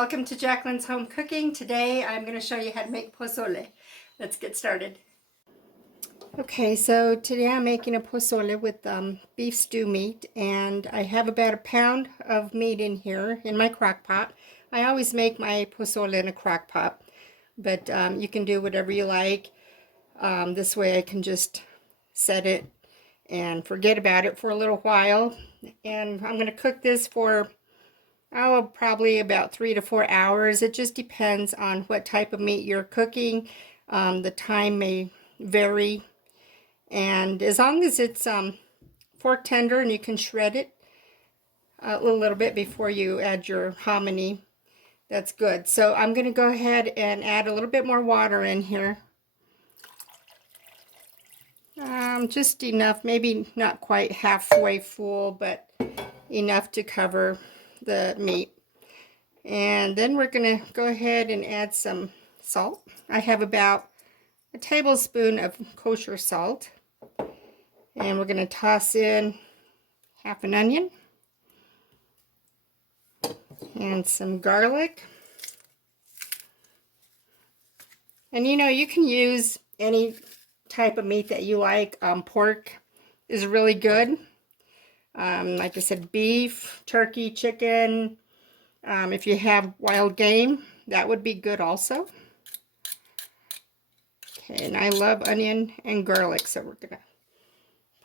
Welcome to Jacqueline's Home Cooking. Today I'm going to show you how to make posole. Let's get started. Okay, so today I'm making a posole with beef stew meat, and I have about a pound of meat in here in my crock pot. I always make my posole in a crock pot, but you can do whatever you like. This way I can just set it and forget about it for a little while. And I'm going to cook this for probably about 3 to 4 hours. It just depends on what type of meat you're cooking. The time may vary, and as long as it's fork tender and you can shred it a little bit before you add your hominy, that's good. So I'm going to go ahead and add a little bit more water in here. Just enough, maybe not quite halfway full, but enough to cover the meat. And then we're going to go ahead and add some salt. I have about a tablespoon of kosher salt, and we're going to toss in half an onion and some garlic. And you can use any type of meat that you like. Pork is really good. Like I said, beef, turkey, chicken. If you have wild game, that would be good also. Okay, and I love onion and garlic, so we're going to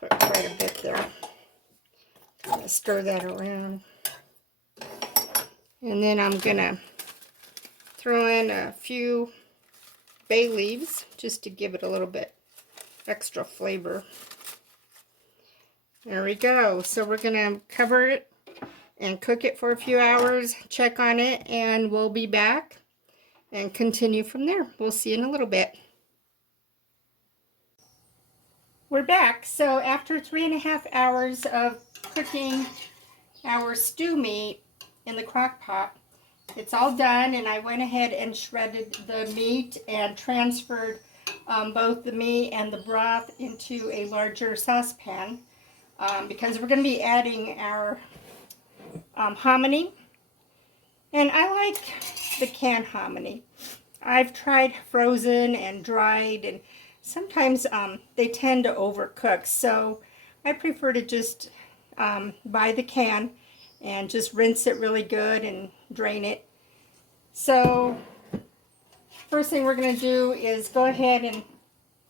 put quite a bit there. I'm going to stir that around. And then I'm going to throw in a few bay leaves just to give it a little bit extra flavor. There we go. So we're going to cover it and cook it for a few hours, check on it, and we'll be back and continue from there. We'll see you in a little bit. We're back. So after 3.5 hours of cooking our stew meat in the crock pot, it's all done, and I went ahead and shredded the meat and transferred both the meat and the broth into a larger saucepan because we're going to be adding our hominy. And I like the canned hominy. I've tried frozen and dried, and sometimes they tend to overcook, so I prefer to just buy the can and just rinse it really good and drain it. So first thing we're going to do is go ahead and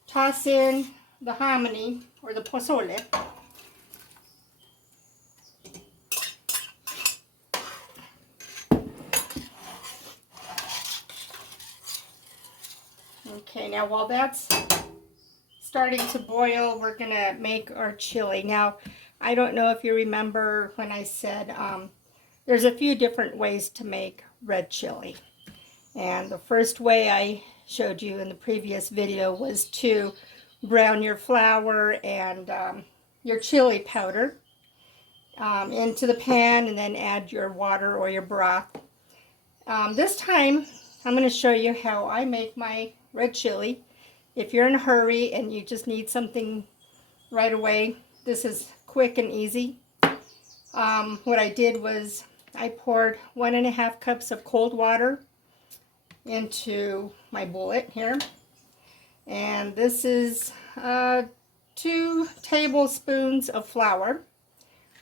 toss in the hominy, or the posole. Okay, now while that's starting to boil, we're going to make our chili. Now, I don't know if you remember when I said there's a few different ways to make red chili. And the first way I showed you in the previous video was to brown your flour and your chili powder into the pan, and then add your water or your broth. This time, I'm going to show you how I make my red chili. If you're in a hurry and you just need something right away, this is quick and easy. What I did was I poured 1.5 cups of cold water into my bullet here, and this is 2 tablespoons of flour.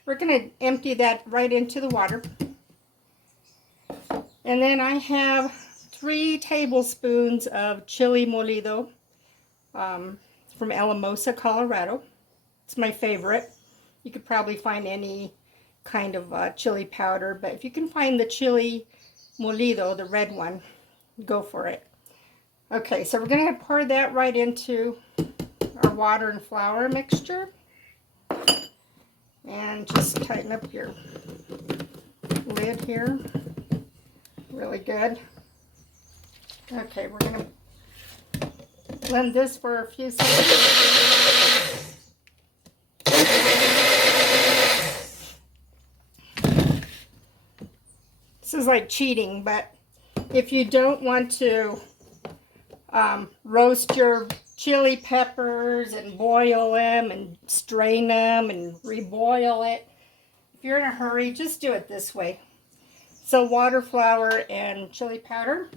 We're going to empty that right into the water. And then I have 3 tablespoons of chili molido from Alamosa, Colorado. It's my favorite. You could probably find any kind of chili powder, but if you can find the chili molido, the red one, go for it. Okay, so we're going to pour that right into our water and flour mixture. And just tighten up your lid here. Really good. Okay, we're going to blend this for a few seconds. This is like cheating, but if you don't want to roast your chili peppers and boil them and strain them and reboil it, if you're in a hurry, just do it this way. So water, flour, and chili powder.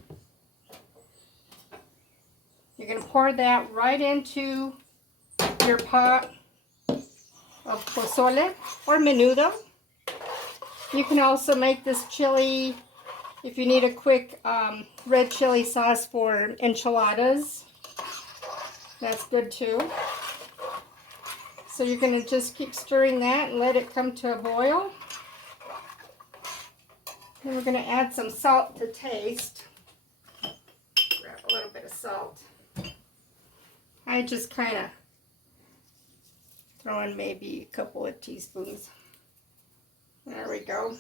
You're going to pour that right into your pot of pozole or menudo. You can also make this chili if you need a quick red chili sauce for enchiladas. That's good too. So you're going to just keep stirring that and let it come to a boil. Then we're going to add some salt to taste. Grab a little bit of salt. I just kind of throw in maybe a couple of teaspoons. There we go.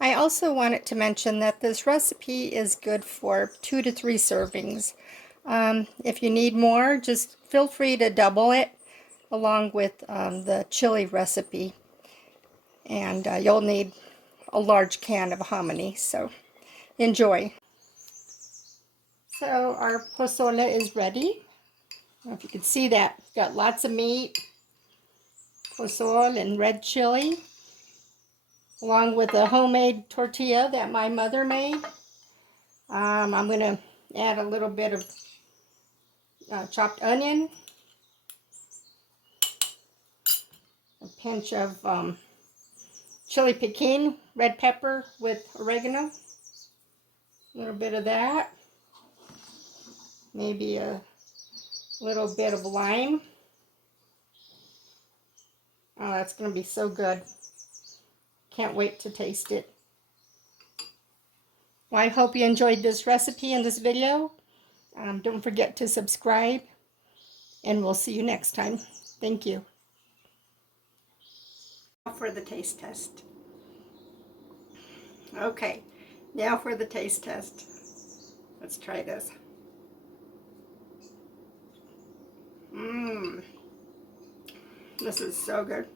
I also wanted to mention that this recipe is good for 2 to 3 servings. If you need more, just feel free to double it along with the chili recipe. And you'll need a large can of hominy, so enjoy. So our pozole is ready. I don't know if you can see that. It's got lots of meat, posole and red chili, along with a homemade tortilla that my mother made. I'm going to add a little bit of chopped onion, a pinch of chili piquin, red pepper with oregano, a little bit of that, maybe a little bit of lime. Oh, that's going to be so good. Can't wait to taste it. Well, I hope you enjoyed this recipe and this video. Don't forget to subscribe, and we'll see you next time. Thank you. Now for the taste test. Okay, now for the taste test. Let's try this. This is so good.